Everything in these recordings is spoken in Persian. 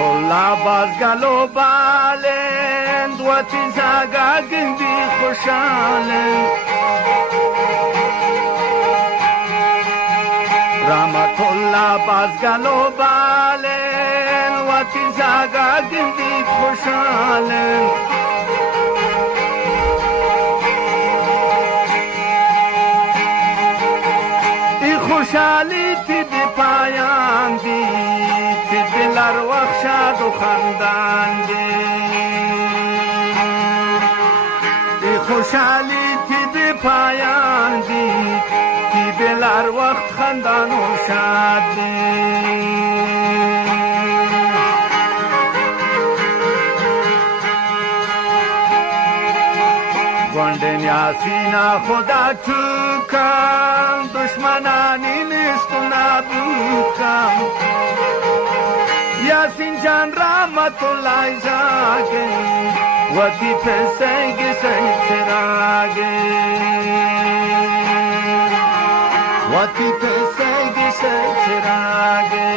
الله بازگلو بالند و تیزاگا گندی خوشالند رحمت الله بازگلو بالند و تیزاگا گندی خوشالند ای خوشالی تی دی پایان دی دلار وخشاد و خندان دی ای خوشحالی تی دی پایان دی تی دلار وقت خندان و شاد دی گوندن یاسینا خدا چوکم دشمنانی نیست نابودکم یاسین جان رحمت الله زاگه و تی پسیگ سیچراگه و تی پسیگ سیچراگه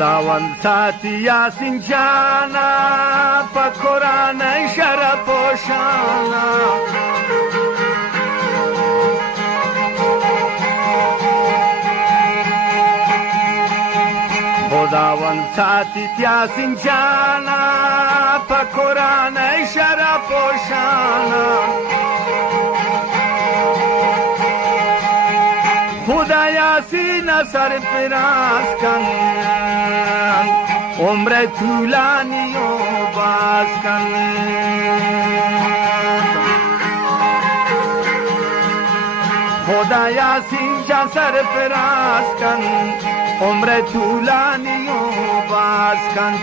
خداوند ساتی یاسین جانا پا قرآن شرف و شانا خداوند ساتی یاسین جانا پا قرآن شرف و شانا خدا یاسین سر فراز کن عمر طولانی و باز کن خدا یاسین جان سر فراز کن عمر طولانی و باز کن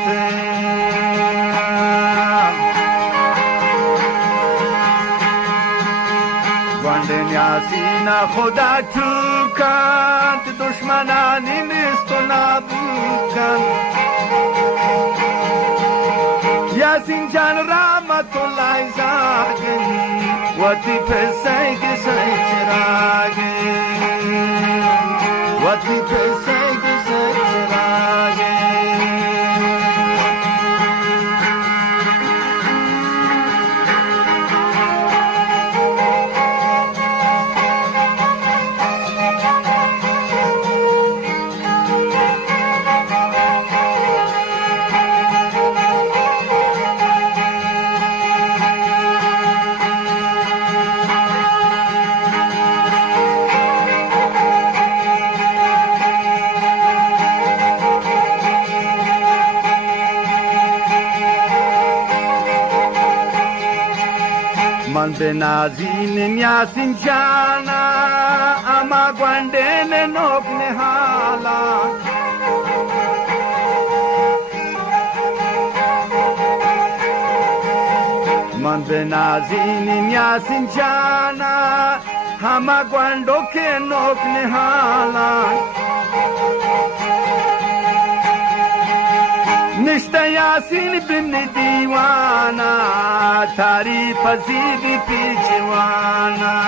گوندن یاسینا خدا چوکند دشمنانی نیست و نابود کن یاسین جان رحمت الله زاگه و تی پسیگ سیچراگه و تی پسیگ سیچراگه من به نازین یاسین جانا اما گوندن نوک نحالا من به نازین یاسین جانا اما گوندو که نوک نحالا نشته یاسین بن دیوانا تعریف زیدی پیچوانا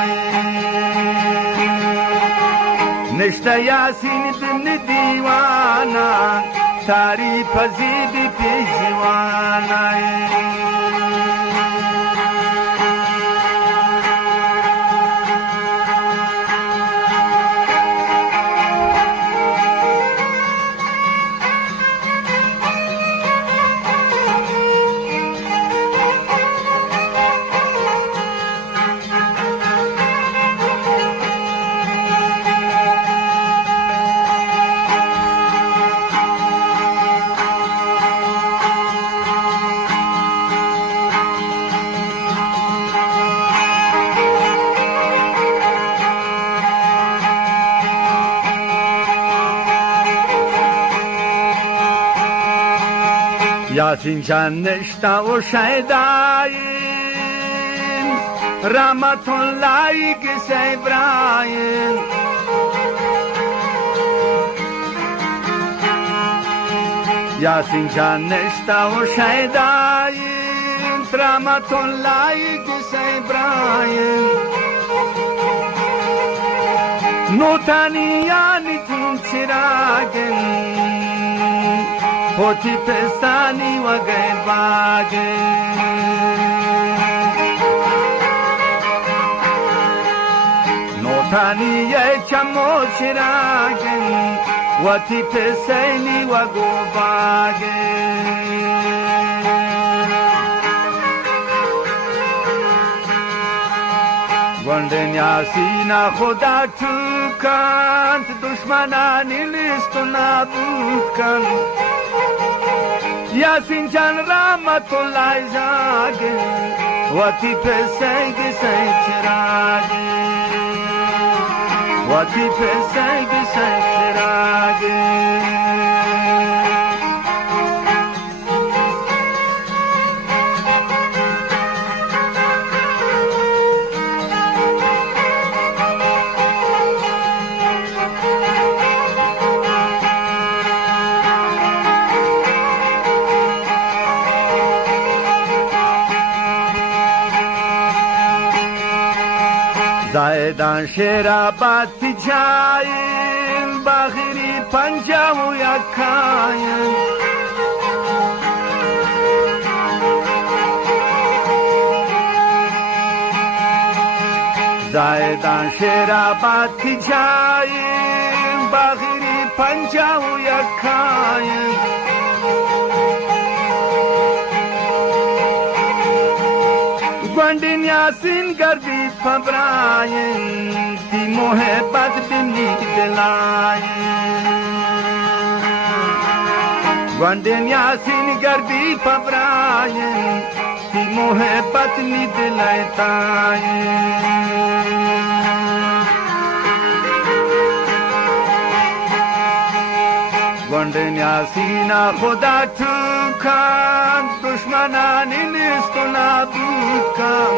نشته یاسین بن دیوانا تعریف زیدی پیچوانا یاسین جان نشتا و شهداین رحمت الله کس ابراهیم یاسین جان نشتا و شیداین رحمت الله کس ابراهیم نوتانیانی تون چراغن پوتی پستانی و گیباگن نوتانی چمو چراغن و تی پسینی و گوباگن گندن یاسینا خدا تو کند دشمنانی لیست و نابود کن یاسین جان رحمت الله زاگه و تی پسیگ سی چراغه و تی پسیگ سی چراغه زایدان شیرآباد تی جایم باخری پنجاب و یکایم زایدان شیرآباد تی جایم باخری پنجاب و یکایم گندن یاسین گردی فبراین تی محبت بینی دلاین گندن یاسین گردی فبراین تی محبت نی دلایتاین گندن یاسینا خدا تو کن دشمنانی نیست و نابود کن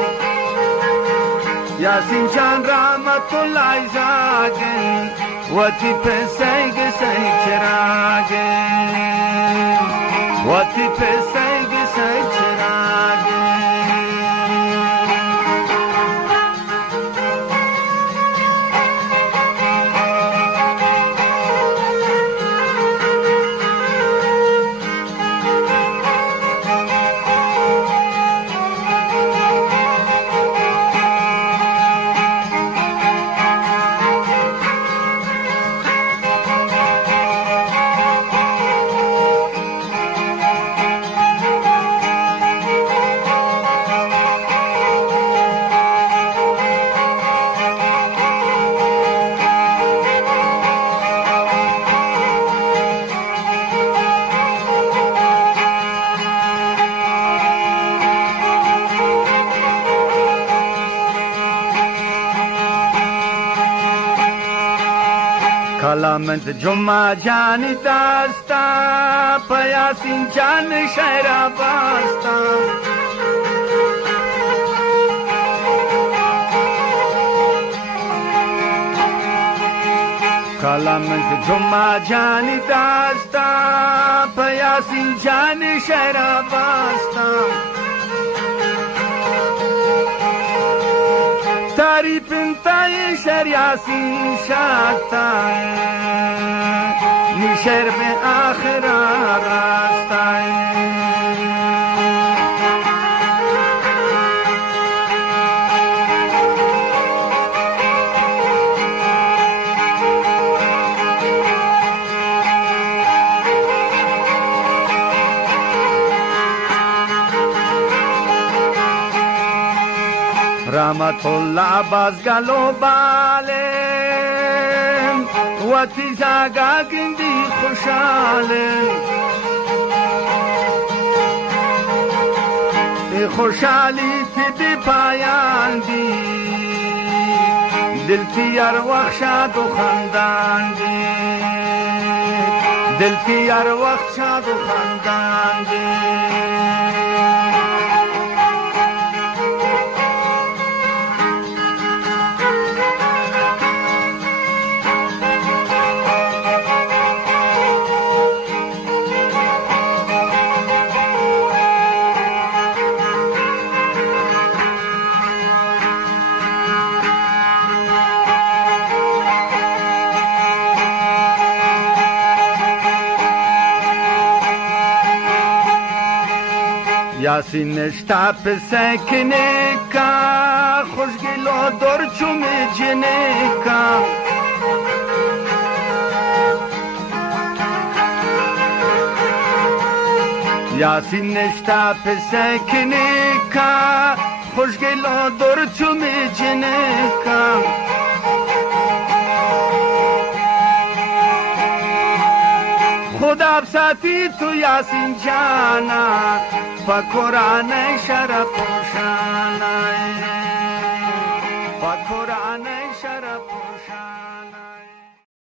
یاسین جان رحمت الله زاگن و تی پسیگ سی چراغن و تی پسیگ سی چراغن کلامت جمعه جانی داستا پیاسین جان شهر باستا کلامت جمعه جانی داستا پیاسین جان شهر باستا تعریف انتای شهر یاسین شاکتا نیشر به آخر راستای رحمت الله بازگلو بالم و تی زاگا گندی خوشالم خوشالی تی بی پایان دی دل تی ار شاد و خندان دی دل تی ار شاد و خندان دی یاسین نشتا پسکنه کا خوشگلو دور چوم جنه کا یاسین نشتا پسکنه کا خوشگلو دور چوم جنه کا خدا بساتی تو یاسین جانا فقرآن شرف پوشانا فقرآن شرف پوشانا